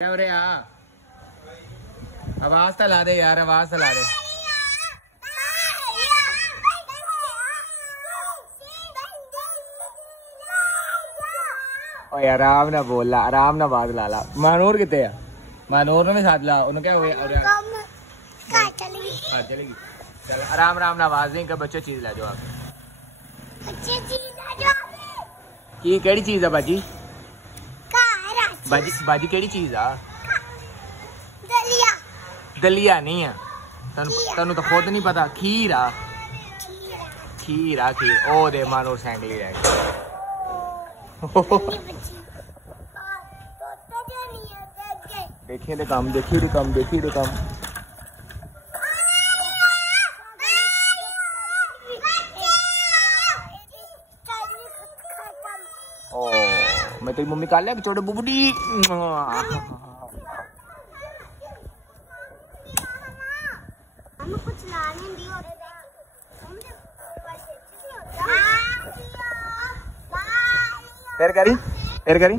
क्या हो रहे यार? आवाज तो ला दे यार, आवाज तो ला दे। ओए आराम ना बोल ला, आराम ना बात ला ला। मानूर कितने है? मानूर ने भी साथ ला। उन्हें क्या हुआ? चलेगी। चल आराम आराम ना आवाज दें। बच्चे चीज ला जाओ आप। की केड़ी चीज है बाजी? बाजी बाजी केड़ी चीज आ? दलिया नहीं है। तेन तो खुद नहीं पता। खीर आ। खीर आ खीर। ओ दे मानो सैंगली रह गई। देखिए दे काम, देखिए दे काम, देखिए दे काम। ओ मैं तेरी मम्मी काले छोटे बुबड़ी। कुछ लाने दी और फिर करी